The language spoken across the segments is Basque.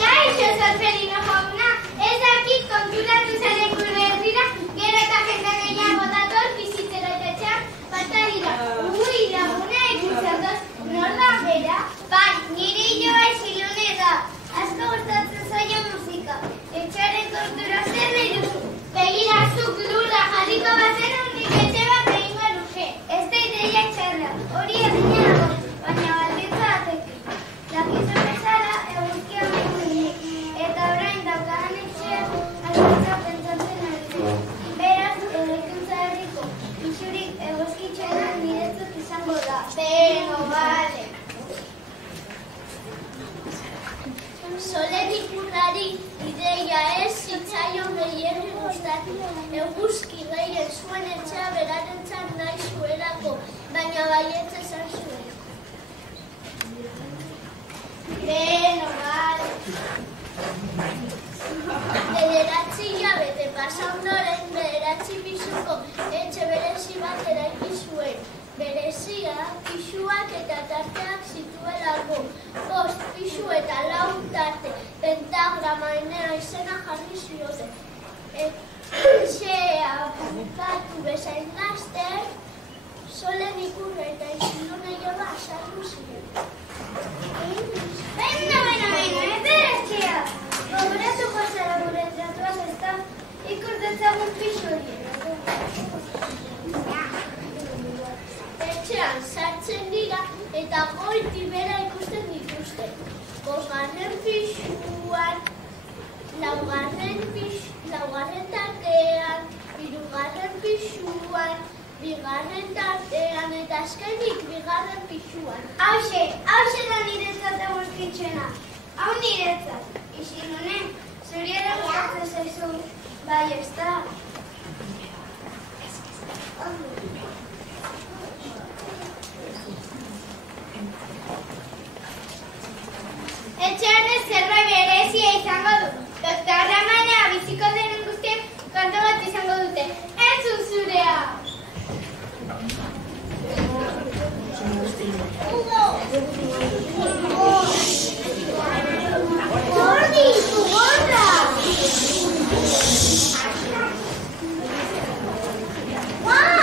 Kaixo, Solferino jauna, ez dakit konturatu zaren gure herrira, gero eta jende gehiago dator bizitzera eta etxean, falta dira. Ui, laguna ikutzatoz, nor da bera? Bai, nire hiloa Isilune da. Asko gustatzen zaio musika. Etxearen kontura zer nahi duzu? Begira zuk lurra jarriko bazen nik etxe bat egingo luke. Ez da ideia txarra, hori egina dago, baina baldintza batekin. Lakizu bezala eguzkia mehinik, eta orain daukadan etxean albertza pentsatzen ari. Beraz, eraikuntza herriko, isurik eguzkitxena niretzat izango da. Beno, bale. Solen ikurrari ideia ez zitzaion gehiegi gustatu. Eguzki gehien zuen etxea berarentzat nahi zuelako, baina baietz esan zuelako. Beno, bale. Bederatzi hilabete pasa ondoren, bederatzi pisuko etxe berezi bat eraiki zuen. Berezia, pisuak eta tarteak zituelako. 5 pisu eta 4 tarte, pentagrama enea izena jarri zioten. Etxea bukatu bezain laster, Solen ikurra eta Isilune joba azaldu ziren. Bena, eberetxea! Gogoratuko zara gure tratuaz ez da, ikur detzagun pisu horien. Etxean sartzen dira eta goiti bera ikusten dituzte. 5. pisuan, 4. tartean, 3. pisuan, 2. tartean eta azkenik 2. pisuan. Hauxe da niretzat eguzkitxena. Hau niretzat, Isilune, zuri ere gustatzen zaizu, bai ez da. Etxean ez zerbait berezia izango du. Doktor Ramana biziko denen guztien kantu bat izango dute. Entzun zurea! Gordi, gorra! Guau!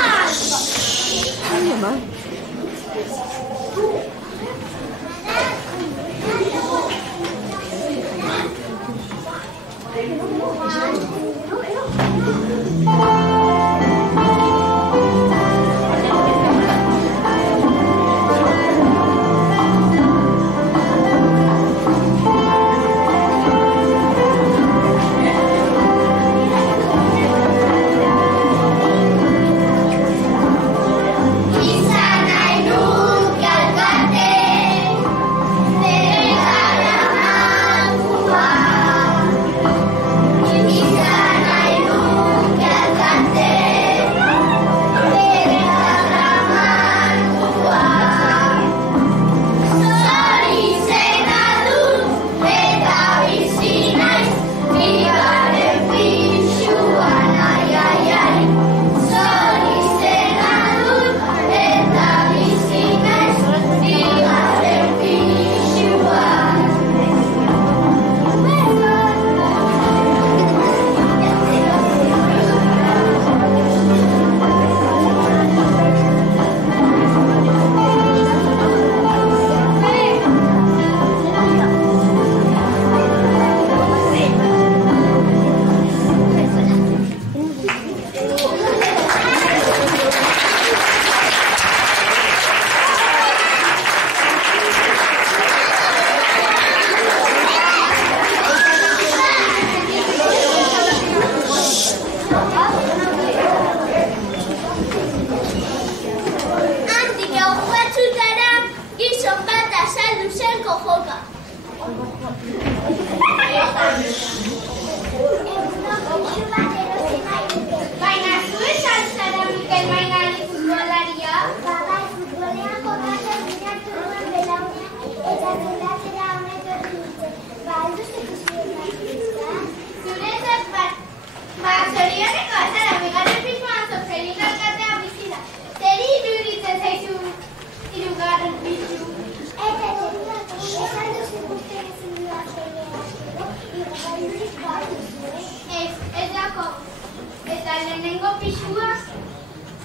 lehenengo pisua.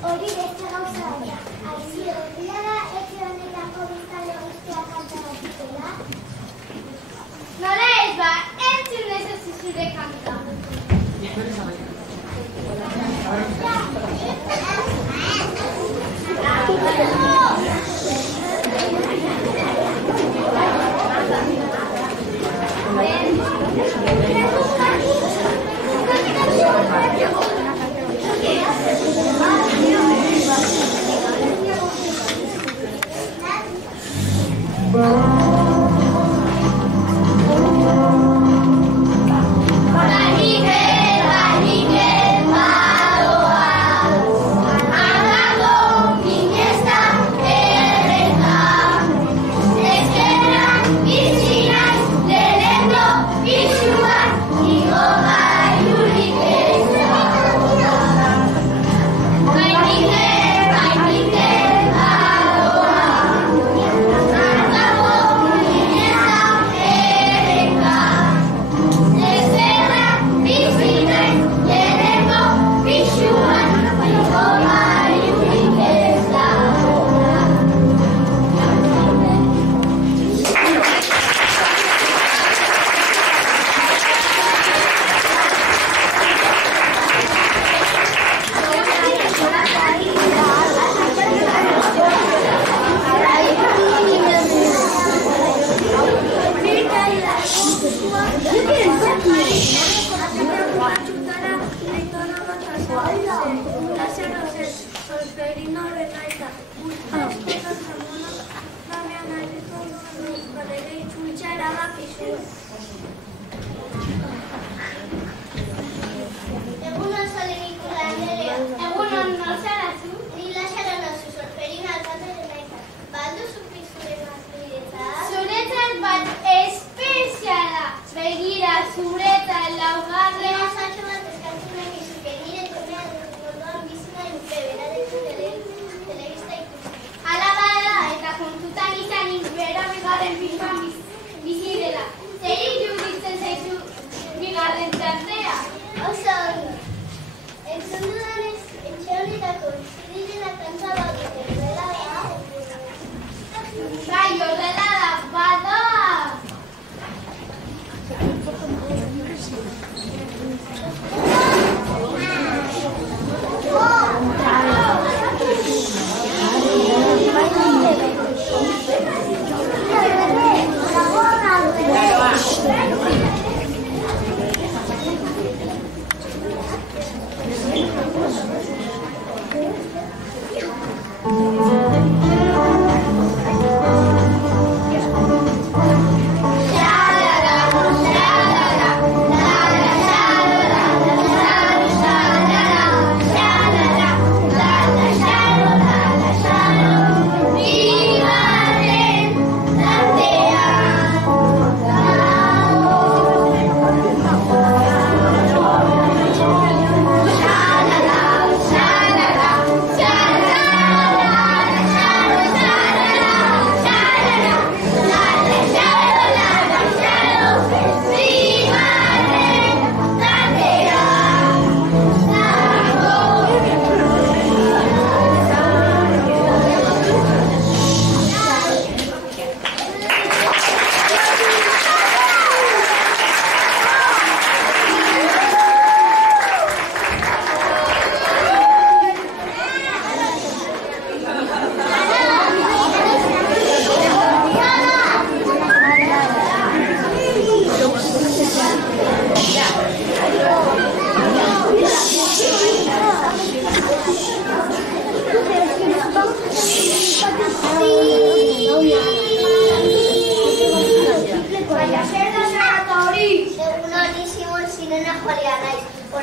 Hori beste gauza da. Aizio, bila da eke honetako biztanle guztiak kantaratutela? Nola ez ba, entzun ez zure kanta.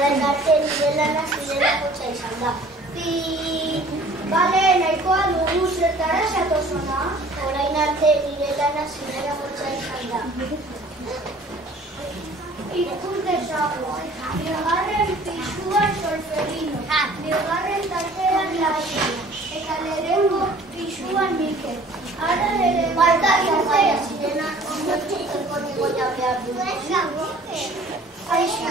orain arte nire lana zirela hotza izan da. Bale, nahikoa dugu zertara zatozona. Orain arte nire lana zirela hotza izan da. Ikus dezagun. Bigarren pisua solferino. Bigarren tartean laino. Eta lehenengo pisuan Mikel. Ara ere falta zaila zirena. Ondotxeko nigo jabea du. Aixa.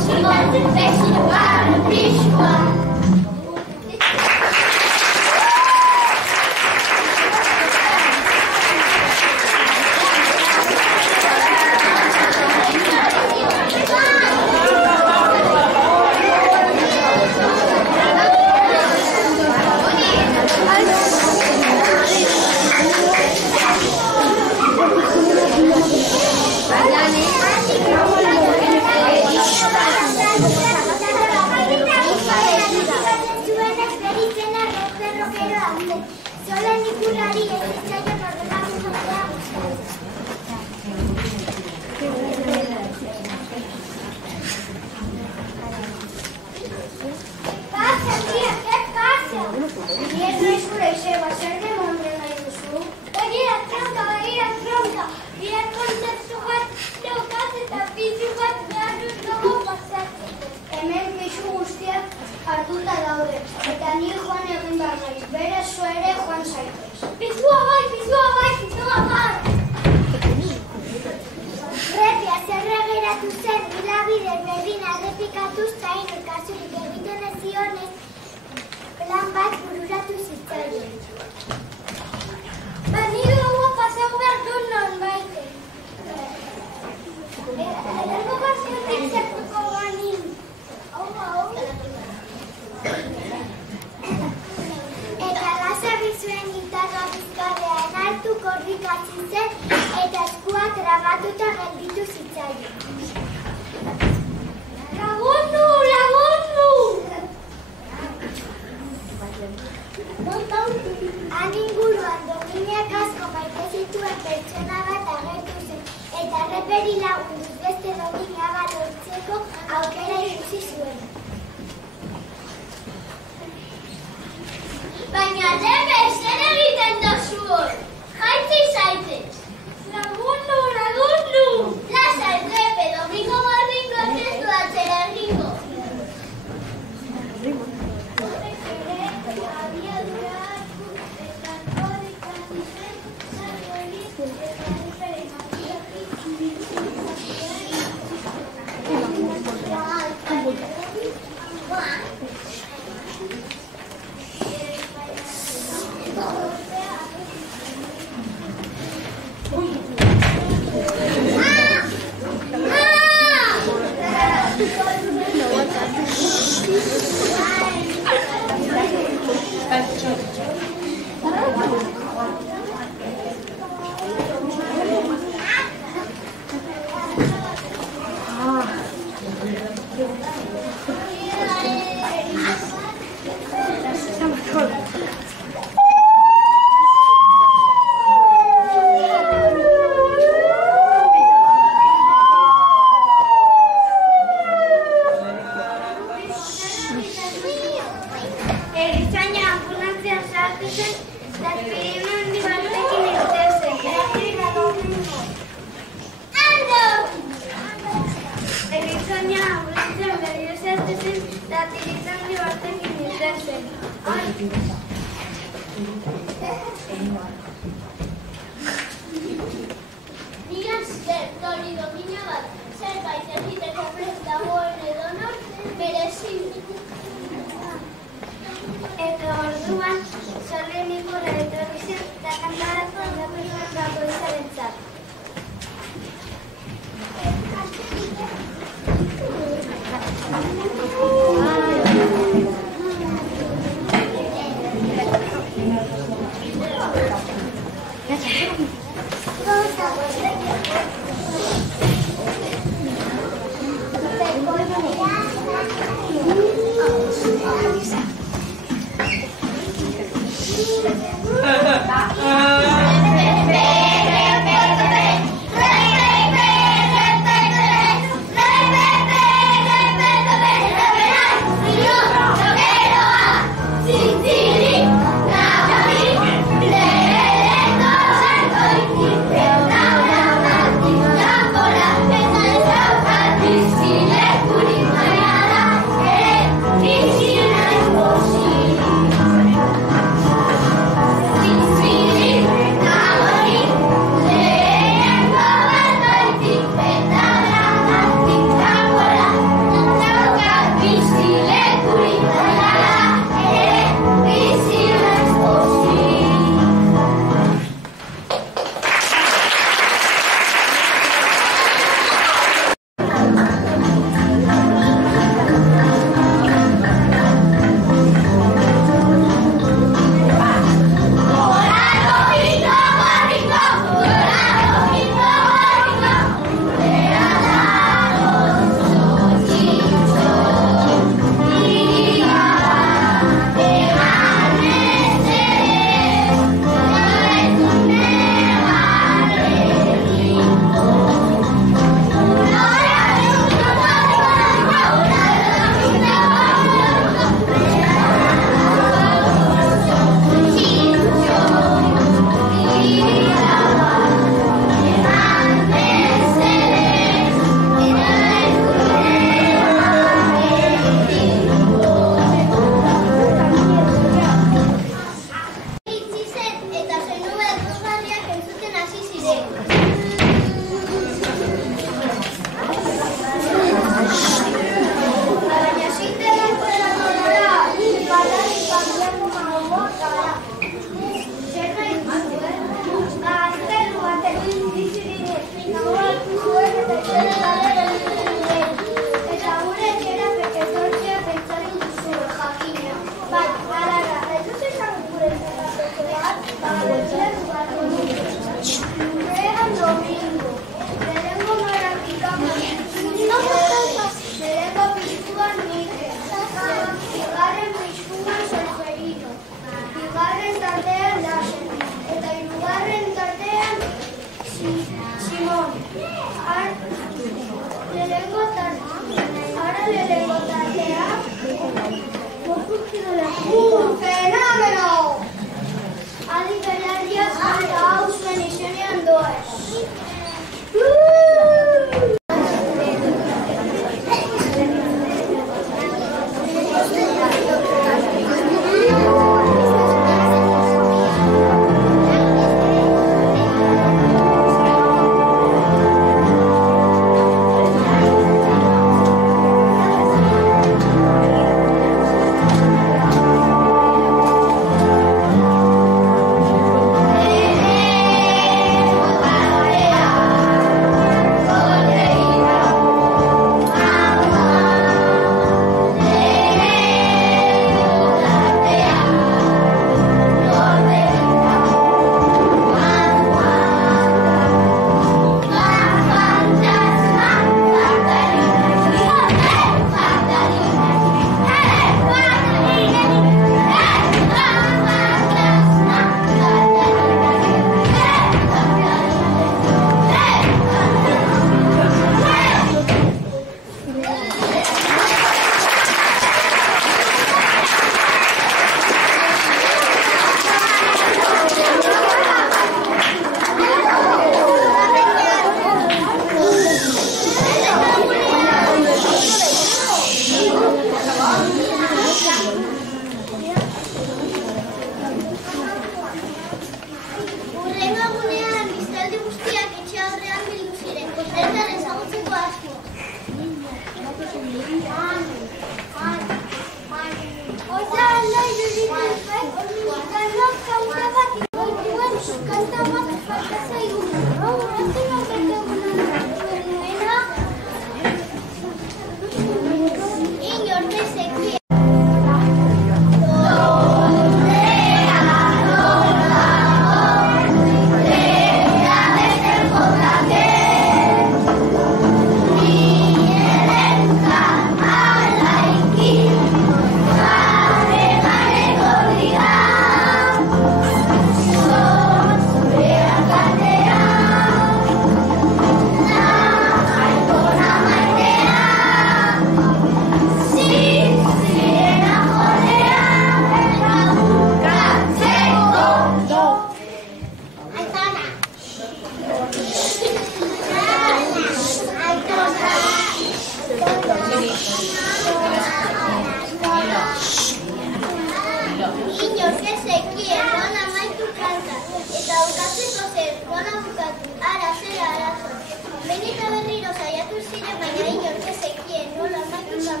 baina inork ez zekien nola amaitu zen.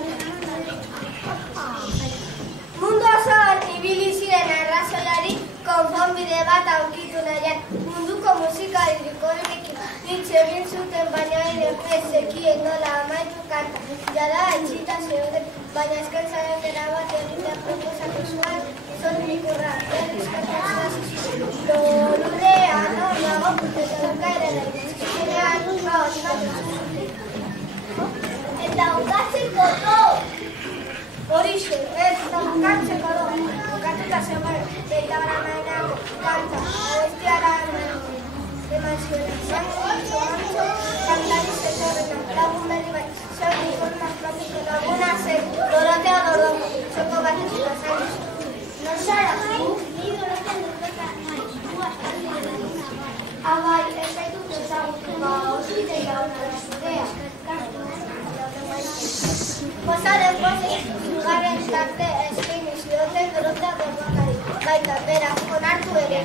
Mundu osoan ibili ziren arrazolari konponbide bat aurkitu nahian. Munduko musika lirikoekin hitz egin zuten, baina inork ez zekien nola amaitu kanta. Jada etxita zeuden, baina eskertzaren dena bat egitea proposatu zuen zornikurra. Berrizkatatzen hasi zuen. Lurrean hor dago, eta bukaeren egizkinean ospatu zuten. Eta bukatzeko do! Horixe, ez da bukatzeko do. Bukatuta zegoen, eta baramainako kanta, abestiara eman zuen. Zantzo, kantari zetorrena, lagun berri bat, zeu informak propiko laguna zen, Dorotea Dordomo, txoko bat ez da zain. Non zara? Ni Dorotea Dordoka nahi, abai, ez zaitut ezagutu, osite jauna zurea. Pozaren pozez, garen tarte eskaini zioten Dorotea Dordokari, baita berak onartu ere.